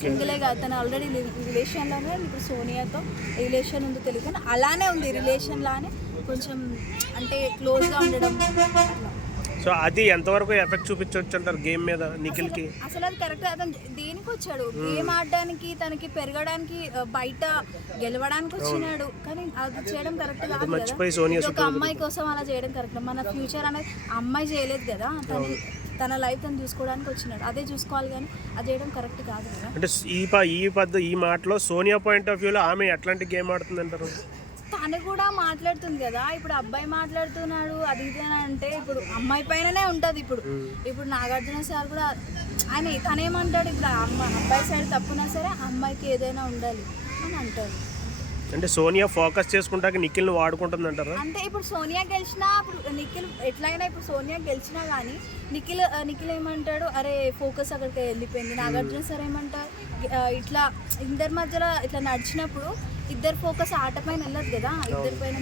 సింగిలే కాదు, తను ఆల్రెడీ రిలేషన్లోనే ఇప్పుడు సోనియాతో రిలేషన్ ఉందో తెలియదు కానీ అలానే ఉంది రిలేషన్ లానే కొంచెం అంటే క్లోజ్గా ఉండడం. సో అది ఎంతవరకు ఎఫెక్ట్ చూపించవచ్చు అంటారు గేమ్ మీద నిఖిల్కి? అసలు అది కరెక్ట్. అతను దేనికి వచ్చాడు? గేమ్ ఆడడానికి, తనకి పెరగడానికి, బయట గెలవడానికి వచ్చినాడు. కానీ అది చేయడం కరెక్ట్ కాదు కదా. ఒక అమ్మాయి కోసం అలా చేయడం కరెక్ట్. మన ఫ్యూచర్ అనేది అమ్మాయి చేయలేదు కదా, తన లైఫ్ తను చూసుకోవడానికి వచ్చినాడు, అదే చూసుకోవాలి కానీ అది చేయడం కరెక్ట్ కాదు కదా. అంటే ఈ మాటలో సోనియా పాయింట్ ఆఫ్ వ్యూలో ఆమె ఎట్లాంటి గేమ్ ఆడుతుంది అంటారు? తను కూడా మాట్లాడుతుంది కదా, ఇప్పుడు అబ్బాయి మాట్లాడుతున్నాడు అది ఇదేనా అంటే ఇప్పుడు అమ్మాయి పైననే ఉంటుంది. ఇప్పుడు నాగార్జున సార్ కూడా ఆయన తనేమంటాడు, ఇప్పుడు అబ్బాయి సైడ్ తప్పునా సరే అమ్మాయికి ఏదైనా ఉండాలి అని అంటాడు. అంటే సోనియా ఫోకస్ చేసుకుంటాక నిఖిల్ని వాడుకుంటుంది అంటారు. అంటే ఇప్పుడు సోనియా గెలిచినా ఇప్పుడు నిఖిల్ ఎట్లయినా ఇప్పుడు సోనియా గెలిచినా కానీ నిఖిల్ ఏమంటాడు, అరే ఫోకస్ అక్కడికి వెళ్ళిపోయింది. నాగార్జున సార్ ఏమంటారు, ఇట్లా ఇద్దరి మధ్యలో ఇట్లా నడిచినప్పుడు ఇద్దరు ఫోకస్ ఆట పైన వెళ్ళదు కదా, ఇద్దరి పైన.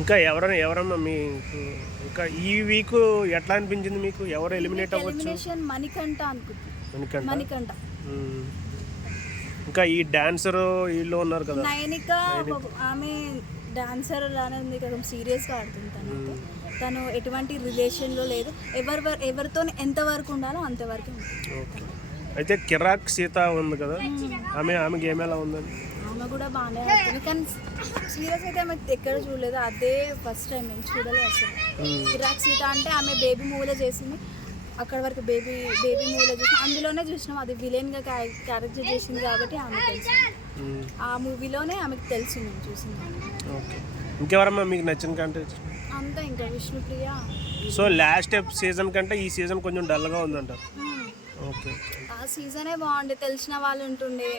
ఇంకా ఎవరన్నా మీకు ఇంకా ఈ వీక్ ఎట్లా అనిపించింది మీకు? ఎవరు ఎలిమినేట్ అవ్వచ్చు? మణికంఠ అనుకుంటున్నాను, మణికంఠ. ఇంకా ఈ డాన్సర్ వీళ్ళు ఉన్నారు కదా, నయనిక, ఆమె డాన్సర్ లానే ఉంది కదా, సీరియస్గా ఆడుతుంది. తను ఎటువంటి రిలేషన్లో లేదు, ఎవరితో ఎంతవరకు ఉండాలో అంతవరకు. అయితే కిరాక్ సీత ఉంది కదా, ఆమె గేమ్ ఎలా ఉందండి? ఆమె కూడా బాగానే ఆడుతుంది కానీ సీరియస్ అయితే ఆమె ఎక్కడ చూడలేదు, అదే ఫస్ట్ టైం నేను చూడలేదు అసలు. కిరాక్ సీత అంటే ఆమె బేబీ మూవీలో చేసింది, అక్కడ వరకు బేబీ మూవీలో చేసి అందులోనే చూసినాం, అది విలన్గా క్యారెక్టర్ చేసింది కాబట్టి ఆమె తెలుసు. ఆ మూవీలోనే ఆమెకు తెలుసు, నేను చూసింది. ఇంకెవరమ్మా మీకు నచ్చిన కంటెంట్? అంతా ఇంకా విష్ణుప్రియ. సో లాస్ట్ సీజన్ కంటే ఈ సీజన్ కొంచెం డల్గా ఉందంటారు. ఓకే, ఆ సీజనే బాగుండే, తెలిసిన వాళ్ళు ఉంటుండే,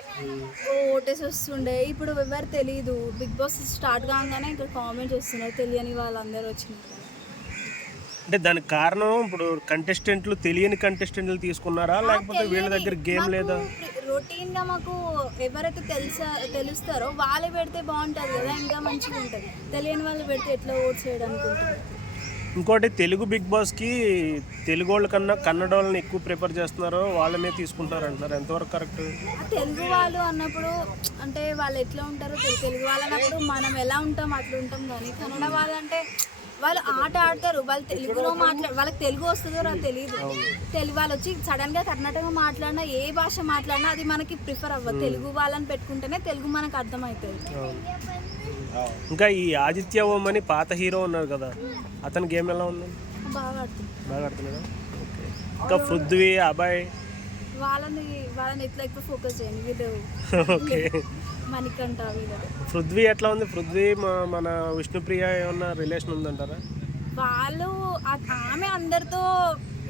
ఓటేసి వస్తుండే. ఇప్పుడు ఎవరు తెలియదు, బిగ్ బాస్ స్టార్ట్ కాగానే ఇక్కడ కామెంట్స్ వస్తున్నాయి, తెలియని వాళ్ళందరూ వచ్చినారు. అంటే దానికి కారణం ఇప్పుడు కంటెస్టెంట్లు తెలియని కంటెస్టెంట్లు తీసుకున్నారా, లేకపోతే వీళ్ళ దగ్గర గేమ్ లేదా? రొటీన్గా మాకు ఎవరైతే తెలుస్తారో వాళ్ళే పెడితే బాగుంటుంది కదా, ఇంకా మంచిగా ఉంటుంది. తెలియని వాళ్ళు పెడితే ఎట్లా ఓట్స్ చేయడానికి ఉంటుంది. ఇంకోటి తెలుగు బిగ్ బాస్కి తెలుగు వాళ్ళ కన్నా కన్నడ వాళ్ళని ఎక్కువ ప్రిఫర్ చేస్తున్నారో వాళ్ళనే తీసుకుంటున్నారు అంటున్నారు, ఎంతవరకు కరెక్ట్? తెలుగు వాళ్ళు అన్నప్పుడు అంటే వాళ్ళు ఎట్లా ఉంటారో తెలుగు వాళ్ళు అన్నప్పుడు మనం ఎలా ఉంటాం అట్లా ఉంటాం, కానీ కన్నడ వాళ్ళు అంటే వాళ్ళు ఆట ఆడతారు, వాళ్ళు తెలుగులో వాళ్ళకి తెలుగు వస్తుందో నాకు తెలియదు. తెలుగు వాళ్ళు వచ్చి సడన్గా కర్ణాటక మాట్లాడినా, ఏ భాష మాట్లాడినా అది మనకి ప్రిఫర్ అవ్వదు. తెలుగు వాళ్ళని పెట్టుకుంటేనే తెలుగు మనకు అర్థమవుతుంది. ఇంకా ఈ ఆదిత్య ఓం అని పాత హీరో ఉన్నారు కదా, అతని గేమ్ ఎలా ఉంది? బాగా ఆడుతున్నాడా? ఓకే. ఇంకా పృథ్వీ, అభయ్ వాళ్ళని ఎట్లా ఎక్కువ ఫోకస్ చేయండి వీళ్ళు. ఓకే, మణికంఠ వీళ్ళు. పృథ్వీ ఎట్లా ఉంది? పృథ్వీ మన విష్ణుప్రియ ఏమన్నా రిలేషన్ ఉందంటారా? వాళ్ళు ఆమె అందరితో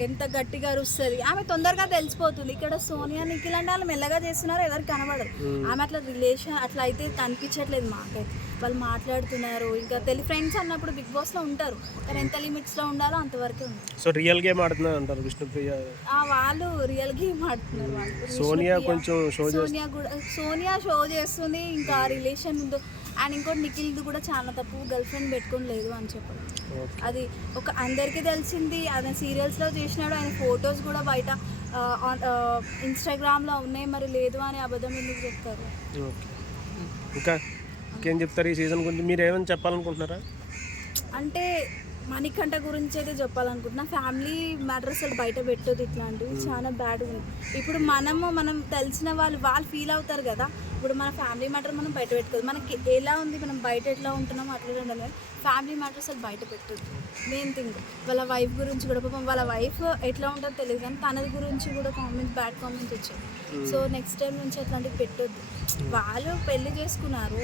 ఎంత గట్టిగా అరుస్తుంది, ఆమె తొందరగా తెలిసిపోతుంది. ఇక్కడ సోనియా నిఖిల్ అంటే వాళ్ళు మెల్లగా చేస్తున్నారు, ఎవరికి కనబడదు. ఆమె అట్లా రిలేషన్ అట్లా అయితే కనిపించట్లేదు మాకైతే. వాళ్ళు మాట్లాడుతున్నారు, ఇంకా ఫ్రెండ్స్ అన్నప్పుడు బిగ్ బాస్లో ఉంటారు, కానీ ఎంత లిమిట్స్లో ఉండాలో అంతవరకే ఉంది. సో రియల్ గేమ్ ఆడుతున్నారు అంటారు విష్ణుప్రియ? వాళ్ళు రియల్ గేమ్ ఆడుతున్నారు. వాళ్ళు సోనియా కొంచెం సోనియా షో చేస్తుంది, ఇంకా రిలేషన్ ఉందో. అండ్ ఇంకోటి నిఖిల్ది కూడా చాలా తప్పు, గర్ల్ ఫ్రెండ్ పెట్టుకొని లేదు అని చెప్పడం. అది ఒక అందరికీ తెలిసింది, ఆయన సీరియల్స్లో చేసినాడు, ఆయన ఫొటోస్ కూడా బయట ఇన్స్టాగ్రామ్లో ఉన్నాయి, మరి లేదు అని అబద్ధం ఎందుకు చెప్తారు? ఇంకా ఇంకేం చెప్తారు ఈ సీజన్ గురించి? మీరు ఏమైనా చెప్పాలనుకుంటున్నారా? అంటే మణికంఠ గురించి అయితే చెప్పాలనుకుంటున్నా, ఫ్యామిలీ మ్యాటర్ అసలు బయట పెట్టొద్దు, ఇట్లాంటివి చాలా బ్యాడ్ ఉంది. ఇప్పుడు మనం తెలిసిన వాళ్ళు ఫీల్ అవుతారు కదా, ఇప్పుడు మన ఫ్యామిలీ మ్యాటర్ మనం బయట పెట్టుకోదు. మనకి ఎలా ఉంది, మనం బయట ఎట్లా ఉంటున్నామో అట్లా ఉండాలి, ఫ్యామిలీ మ్యాటర్ అసలు బయట పెట్టొద్దు. మెయిన్ థింగ్ వాళ్ళ వైఫ్ గురించి కూడా, పాపం వాళ్ళ వైఫ్ ఎట్లా ఉంటుందో తెలియదు కానీ తనది గురించి కూడా బ్యాడ్ కామెంట్స్ వచ్చాయి. సో నెక్స్ట్ టైం నుంచి అట్లాంటివి పెట్టొద్దు. వాళ్ళు పెళ్లి చేసుకున్నారు,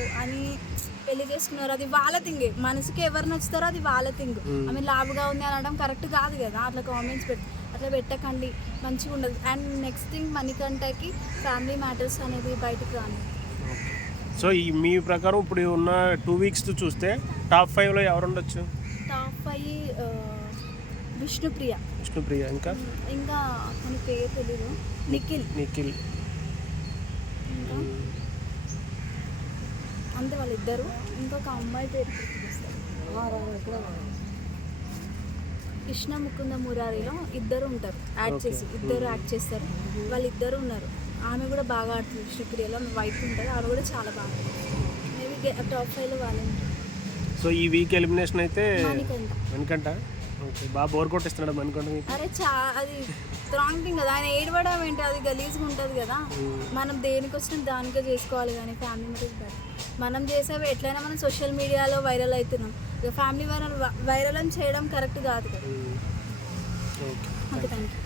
అది వాళ్ళ థింగే, మనసుకి ఎవరు నచ్చుతారో అది వాళ్ళ థింగ్. ఆమె లాభగా ఉంది అనడం కరెక్ట్ కాదు కదా, అట్లా కామెంట్స్ అట్లా పెట్టకండి, మంచిగా ఉండదు. అండ్ నెక్స్ట్ థింగ్ మణికంఠకి ఫ్యామిలీ మ్యాటర్స్ అనేది బయటకు రాని. సో మీ ప్రకారం ఇప్పుడు ఉన్న 2 వీక్స్ చూస్తే టాప్ 5లో ఎవరు ఉండొచ్చు? టాప్ 5 విష్ణుప్రియ, ఇంకా అని పేరు తెలీదు, నిఖిల్ అంతే, వాళ్ళిద్దరు. ఇంకొక అమ్మాయి పేరు కృష్ణ ముకుంద మురారిలో ఇద్దరు ఉంటారు యాడ్ చేసి, ఇద్దరు యాక్ట్ చేస్తారు. వాళ్ళిద్దరు ఉన్నారు. ఆమె కూడా బాగా ఆడుతుంది శ్రీప్రియలో, వైట్ ఉంటుంది, ఆమె కూడా చాలా బాగా మేబీ టాప్ 5లో వాళ్ళే ఉంటారు. సో ఈ వీక్ ఎలిమినేషన్ అయితే మణికంఠ. మణికంఠ. ఓకే, బాగా బోర్ కొట్టిస్తున్నాడు మణికంఠ మీకు? అరే అది రాంగ్ థింగ్ కదా, ఆయన ఏడవడం ఏంటి, అది గలీజ్గా ఉంటుంది కదా. మనం దేనికి వచ్చినా దానికే చేసుకోవాలి, కానీ ఫ్యామిలీ మెంబర్స్ మనం చేసేవి ఎట్లయినా మనం సోషల్ మీడియాలో వైరల్ అవుతున్నాం, ఇక ఫ్యామిలీ వైరల్ చేయడం కరెక్ట్ కాదు కదా. Okay, okay, thank you.